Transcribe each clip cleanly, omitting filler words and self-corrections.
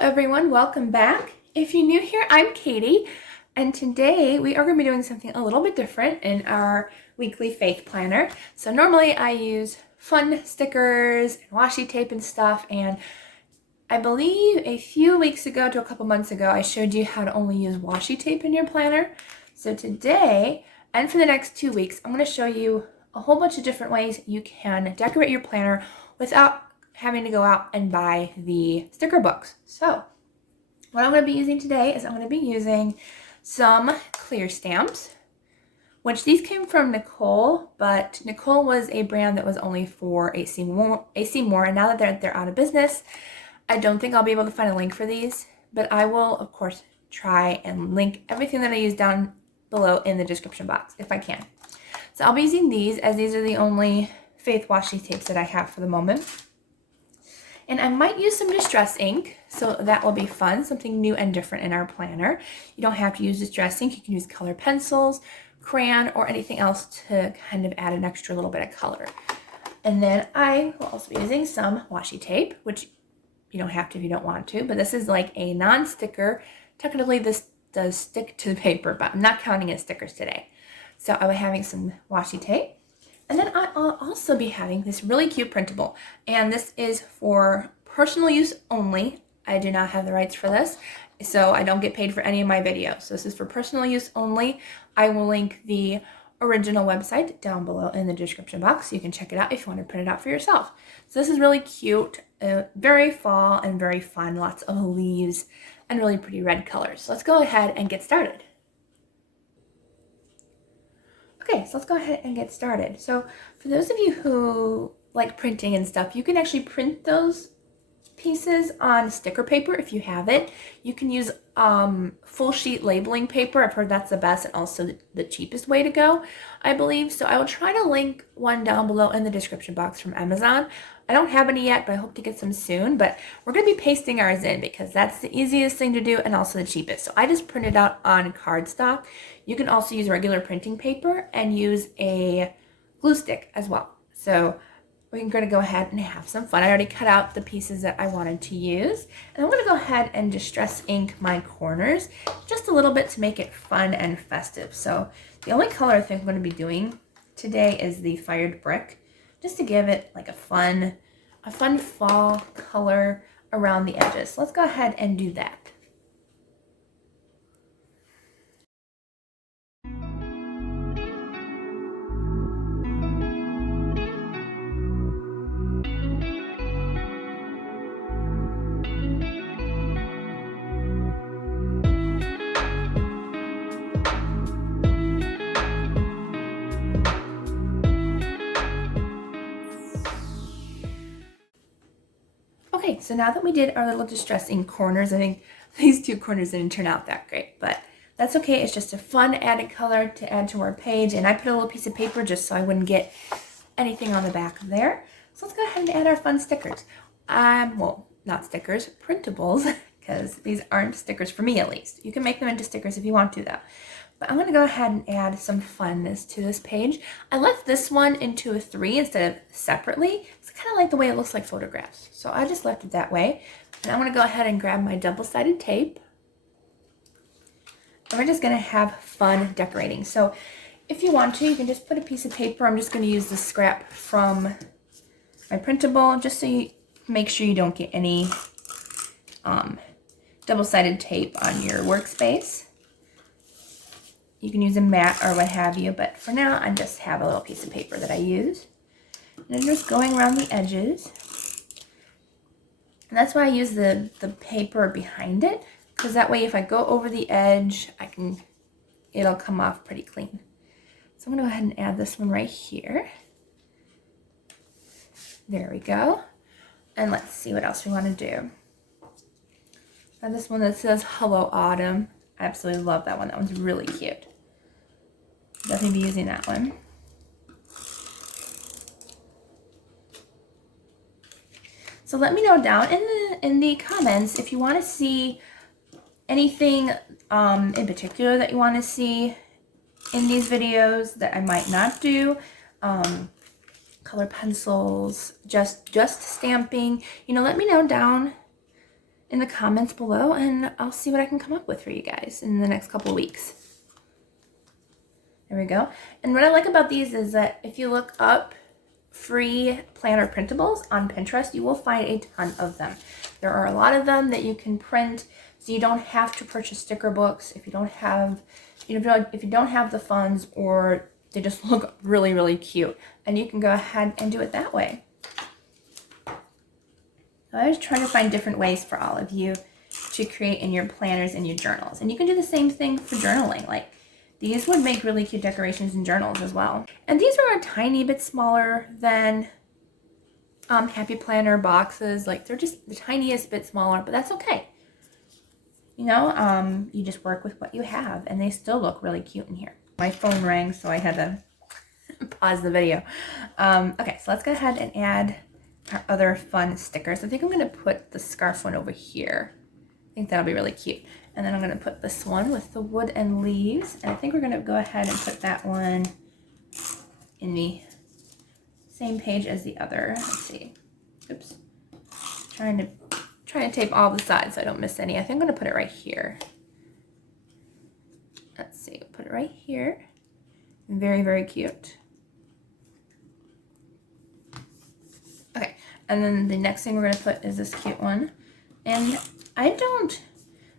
everyone, welcome back. If you're new here, I'm Katie, and today we are going to be doing something a little bit different in our weekly faith planner. So normally I use fun stickers and washi tape and stuff, and I believe a few weeks ago to a couple months ago I showed you how to only use washi tape in your planner. So today and for the next 2 weeks I'm going to show you a whole bunch of different ways you can decorate your planner without having to go out and buy the sticker books. So what I'm going to be using today is I'm going to be using some clear stamps, which these came from Nicole, but Nicole was a brand that was only for AC Moore, and now that they're out of business, I don't think I'll be able to find a link for these, but I will of course try and link everything that I use down below in the description box if I can. So I'll be using these, as these are the only Faith washi tapes that I have for the moment. And I might use some distress ink, so that will be fun, something new and different in our planner. You don't have to use distress ink, you can use color pencils, crayon, or anything else to kind of add an extra little bit of color. And then I will also be using some washi tape, which you don't have to if you don't want to, but this is like a non-sticker. Technically this does stick to the paper, but I'm not counting it as stickers today. So I'll be having some washi tape. And then I'll also be having this really cute printable, and this is for personal use only. I do not have the rights for this, so I don't get paid for any of my videos. So this is for personal use only. I will link the original website down below in the description box, so you can check it out if you want to print it out for yourself. So this is really cute, very fall and very fun, lots of leaves and really pretty red colors. So let's go ahead and get started. Okay, so let's go ahead and get started. So for those of you who like printing and stuff, you can actually print those pieces on sticker paper if you have it. You can use full sheet labeling paper. I've heard that's the best and also the cheapest way to go, I believe. So I will try to link one down below in the description box from Amazon. I don't have any yet, but I hope to get some soon. But we're going to be pasting ours in because that's the easiest thing to do and also the cheapest. So I just printed out on cardstock. You can also use regular printing paper and use a glue stick as well. So we're going to go ahead and have some fun. I already cut out the pieces that I wanted to use. And I'm going to go ahead and distress ink my corners just a little bit to make it fun and festive. So the only color I think I'm going to be doing today is the Fired Brick, just to give it like a fun fall color around the edges. So let's go ahead and do that. Okay, so now that we did our little distress ink corners, I think these two corners didn't turn out that great, but that's okay. It's just a fun added color to add to our page, and I put a little piece of paper just so I wouldn't get anything on the back there. So let's go ahead and add our fun stickers. Well, not stickers, printables, because these aren't stickers for me at least. You can make them into stickers if you want to though. But I'm going to go ahead and add some funness to this page. I left this one into a 3 instead of separately. It's kind of like the way it looks like photographs. So I just left it that way. And I'm going to go ahead and grab my double-sided tape. And we're just going to have fun decorating. So if you want to, you can just put a piece of paper. I'm just going to use the scrap from my printable just so you make sure you don't get any double-sided tape on your workspace. You can use a mat or what have you, but for now I just have a little piece of paper that I use. And I'm just going around the edges. And that's why I use the paper behind it, because that way if I go over the edge, it'll come off pretty clean. So I'm going to go ahead and add this one right here. There we go. And let's see what else we want to do. Now this one that says Hello Autumn. I absolutely love that one. That one's really cute. Definitely be using that one. So let me know down in the comments if you want to see anything in particular that you want to see in these videos that I might not do. Color pencils, just stamping. You know, let me know down in the comments below, and I'll see what I can come up with for you guys in the next couple of weeks. There we go. And what I like about these is that if you look up free planner printables on Pinterest, you will find a ton of them. There are a lot of them that you can print, so you don't have to purchase sticker books if you don't have, if you don't have the funds, or they just look really, really cute, and you can go ahead and do it that way. So I was trying to find different ways for all of you to create in your planners and your journals, and you can do the same thing for journaling. Like, these would make really cute decorations in journals as well. And these are a tiny bit smaller than Happy Planner boxes. Like, they're just the tiniest bit smaller, but that's okay. You know, you just work with what you have, and they still look really cute in here. My phone rang, so I had to pause the video. Okay, so let's go ahead and add our other fun stickers. I think I'm gonna put the scarf one over here. I think that'll be really cute. And then I'm going to put this one with the wood and leaves. And I think we're going to go ahead and put that one in the same page as the other. Let's see. Oops. Trying to tape all the sides so I don't miss any. I think I'm going to put it right here. Let's see. Put it right here. Very, very cute. Okay. And then the next thing we're going to put is this cute one. And I don't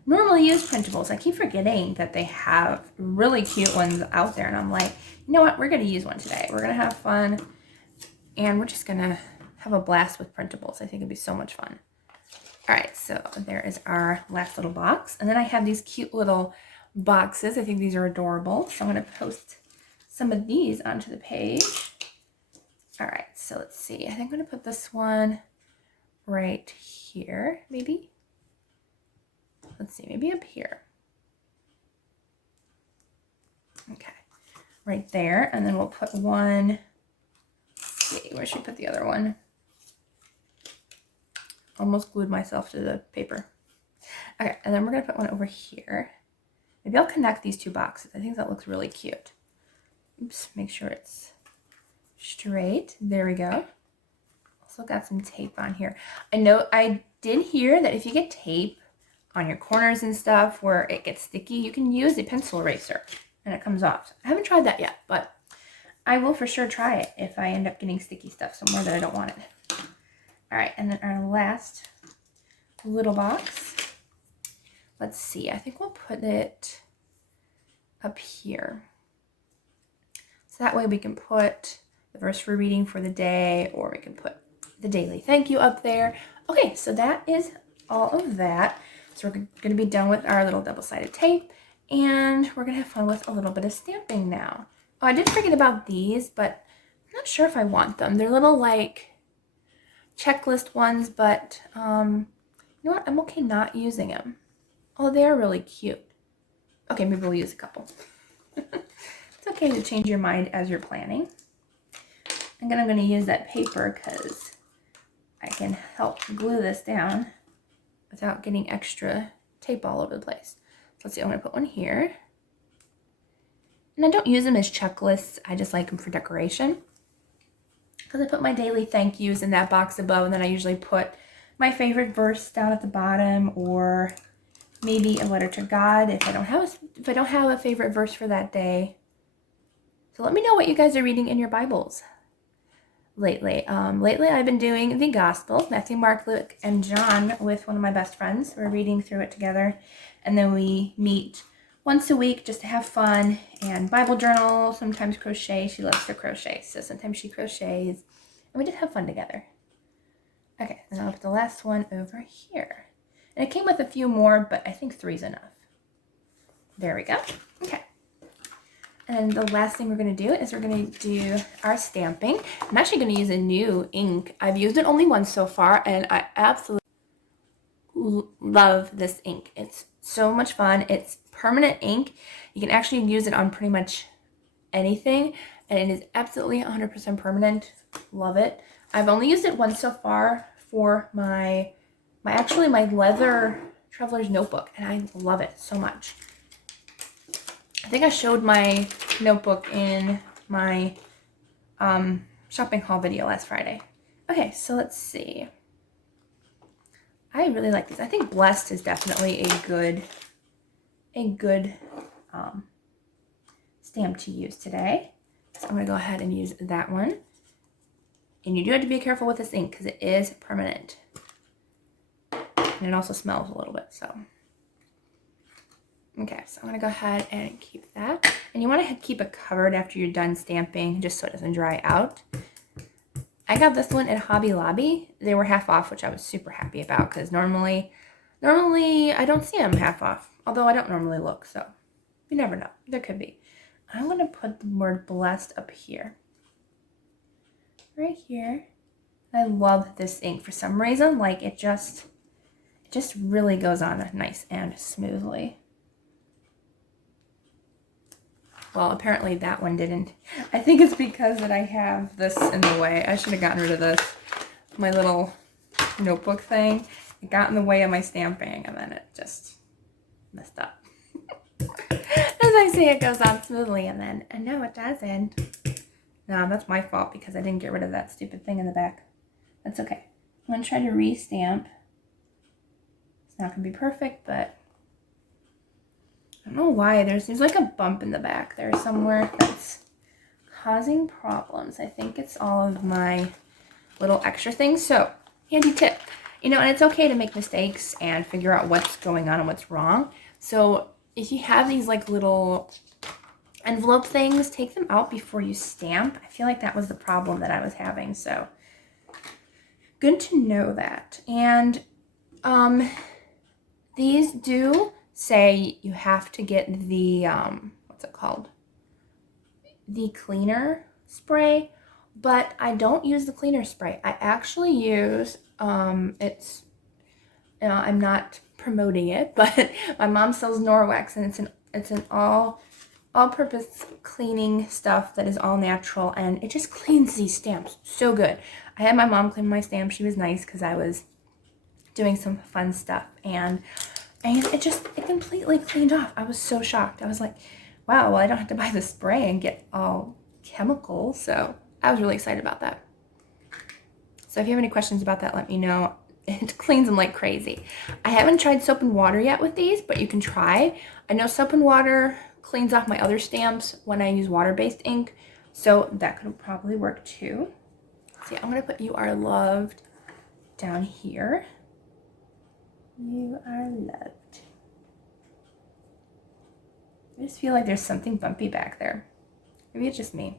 normally use printables. I keep forgetting that they have really cute ones out there, and I'm like, you know what, we're going to use one today. We're going to have fun, and we're just going to have a blast with printables. I think it'd be so much fun. All right, so there is our last little box, and then I have these cute little boxes. I think these are adorable, so I'm going to post some of these onto the page. All right, so let's see. I think I'm going to put this one right here, maybe. Let's see, maybe up here. Okay, right there. And then we'll put one, let's see, where should we put the other one? Almost glued myself to the paper. Okay, and then we're gonna put one over here. Maybe I'll connect these two boxes. I think that looks really cute. Oops, make sure it's straight. There we go. Also got some tape on here. I know I did hear that if you get tape on your corners and stuff where it gets sticky, you can use a pencil eraser and it comes off. I haven't tried that yet, but I will for sure try it if I end up getting sticky stuff somewhere that I don't want it. All right, and then our last little box. Let's see, I think we'll put it up here. So that way we can put the verse we're reading for the day, or we can put the daily thank you up there. Okay, so that is all of that. So we're going to be done with our little double-sided tape, and we're going to have fun with a little bit of stamping now. Oh, I did forget about these, but I'm not sure if I want them. They're little, like, checklist ones, but you know what? I'm okay not using them. Oh, they're really cute. Okay, maybe we'll use a couple. It's okay to change your mind as you're planning. I'm going to use that paper because I can help glue this down without getting extra tape all over the place. So let's see, I'm going to put one here. And I don't use them as checklists. I just like them for decoration. Because I put my daily thank yous in that box above, and then I usually put my favorite verse down at the bottom, or maybe a letter to God if I don't have a favorite verse for that day. So let me know what you guys are reading in your Bibles lately. Lately I've been doing the Gospels, Matthew, Mark, Luke, and John, with one of my best friends. We're reading through it together, and then we meet once a week just to have fun and Bible journal, sometimes crochet. She loves to crochet, so sometimes she crochets, and we just have fun together. Okay, and I'll put the last one over here. And it came with a few more, but I think 3's enough. There we go. Okay. And the last thing we're going to do is we're going to do our stamping. I'm actually going to use a new ink. I've used it only once so far, and I absolutely love this ink. It's so much fun. It's permanent ink. You can actually use it on pretty much anything, and it is absolutely 100% permanent. Love it. I've only used it once so far for my leather traveler's notebook, and I love it so much. I think I showed my notebook in my shopping haul video last Friday. Okay, so let's see. I I really like these. I think Blessed is definitely a good stamp to use today. So I'm going to go ahead and use that one. And you do have to be careful with this ink because it is permanent. And it also smells a little bit, so. Okay, so I'm going to go ahead and keep that. And you want to keep it covered after you're done stamping, just so it doesn't dry out. I got this one at Hobby Lobby. They were half off, which I was super happy about because normally I don't see them half off. Although I don't normally look, so you never know. There could be. I'm going to put the word Blessed up here. Right here. I love this ink for some reason. Like it just really goes on nice and smoothly. Well, apparently that one didn't. I think it's because that I have this in the way. I should have gotten rid of this. My little notebook thing. It got in the way of my stamping and then it just messed up. As I say, it goes on smoothly and then, and no, it doesn't. No, that's my fault because I didn't get rid of that stupid thing in the back. That's okay. I'm going to try to re-stamp. It's not going to be perfect, but I don't know why. There's like a bump in the back there somewhere that's causing problems. I think it's all of my little extra things. So, handy tip. You know, and it's okay to make mistakes and figure out what's going on and what's wrong. So, if you have these like little envelope things, take them out before you stamp. I feel like that was the problem that I was having. So, good to know that. And these do say you have to get the, what's it called? The cleaner spray, but I don't use the cleaner spray. I actually use, it's, you know, I'm not promoting it, but my mom sells Norwex and it's an all-purpose cleaning stuff that is all natural and it just cleans these stamps so good. I had my mom clean my stamp. She was nice because I was doing some fun stuff and it completely cleaned off. I was so shocked. I was like, wow, well, I don't have to buy the spray and get all chemicals. So I was really excited about that. So if you have any questions about that, let me know. It cleans them like crazy. I haven't tried soap and water yet with these, but you can try. I know soap and water cleans off my other stamps when I use water-based ink. So that could probably work too. See, I'm going to put You Are Loved down here. You are loved. I just feel like there's something bumpy back there. Maybe it's just me.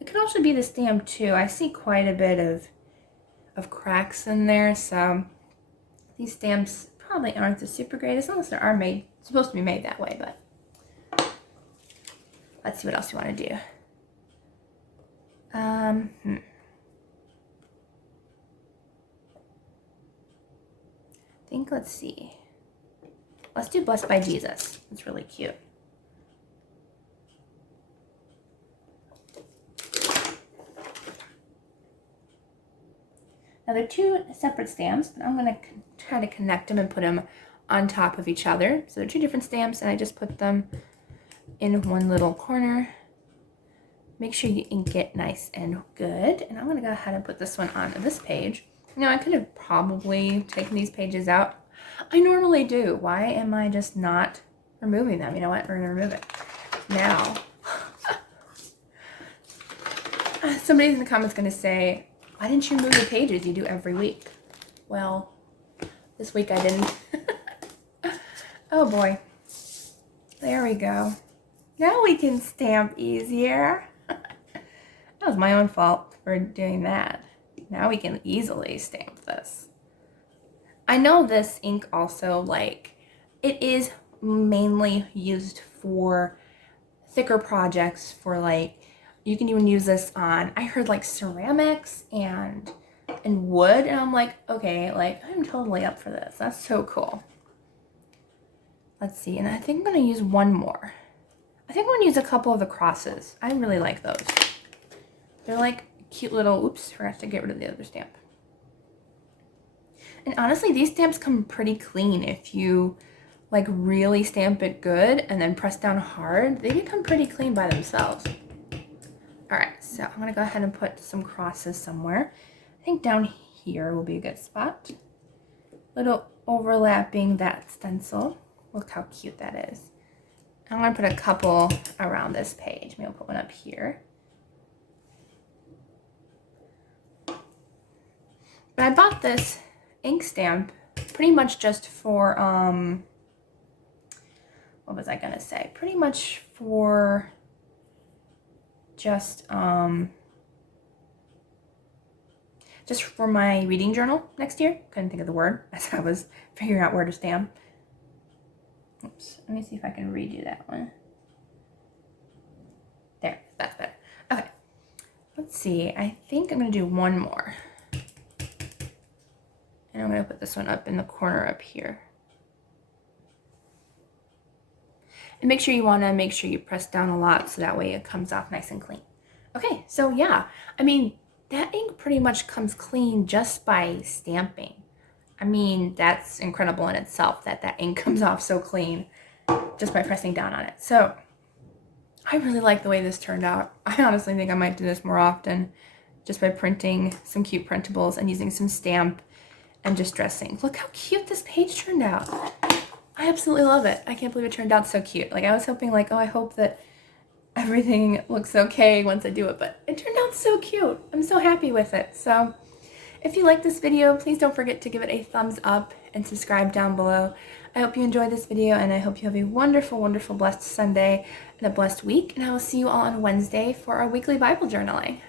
It could also be the stamp too. I see quite a bit of cracks in there, so these stamps probably aren't the super greatest unless they are made, supposed to be made that way, but let's see what else you want to do. I think, let's see. Let's do Blessed by Jesus. It's really cute. Now they're two separate stamps, but I'm going to try to connect them and put them on top of each other. So they're two different stamps and I just put them in one little corner. Make sure you ink it nice and good. And I'm going to go ahead and put this one on this page. Now, I could have probably taken these pages out. I normally do. Why am I just not removing them? You know what? We're going to remove it now. Somebody's in the comments going to say, why didn't you remove the pages you do every week? Well, this week I didn't. Oh boy. There we go. Now we can stamp easier. That was my own fault for doing that. Now we can easily stamp this. I know this ink also, like, it is mainly used for thicker projects, for like, you can even use this on, I heard like ceramics and wood, and I'm like, okay, like, I'm totally up for this. That's so cool. Let's see, and I think I'm gonna use one more. I think I'm gonna use a couple of the crosses. I really like those. They're like cute little, oops, forgot to get rid of the other stamp. And honestly, these stamps come pretty clean. If you like really stamp it good and then press down hard, they become pretty clean by themselves. All right, so I'm gonna go ahead and put some crosses somewhere. I think down here will be a good spot. little overlapping that stencil. Look how cute that is. I'm going to put a couple around this page. Maybe I'll put one up here. But I bought this ink stamp pretty much just for, what was I going to say? Pretty much for just for my reading journal next year. Couldn't think of the word as I was figuring out where to stamp. Oops, let me see if I can redo that one. There, that's better. Okay, let's see. I think I'm going to do one more. And I'm going to put this one up in the corner up here. And make sure you press down a lot so that way it comes off nice and clean. Okay, so yeah, I mean, that ink pretty much comes clean just by stamping. I mean, that's incredible in itself that that ink comes off so clean just by pressing down on it. So I really like the way this turned out. I honestly think I might do this more often just by printing some cute printables and using some stamp and just dressing. Look how cute this page turned out. I absolutely love it. I can't believe it turned out so cute. Like I was hoping like, oh, I hope that everything looks okay once I do it, but it turned out so cute. I'm so happy with it. So if you like this video, please don't forget to give it a thumbs up and subscribe down below. I hope you enjoyed this video, and I hope you have a wonderful, wonderful, blessed Sunday and a blessed week, and I will see you all on Wednesday for our weekly Bible journaling.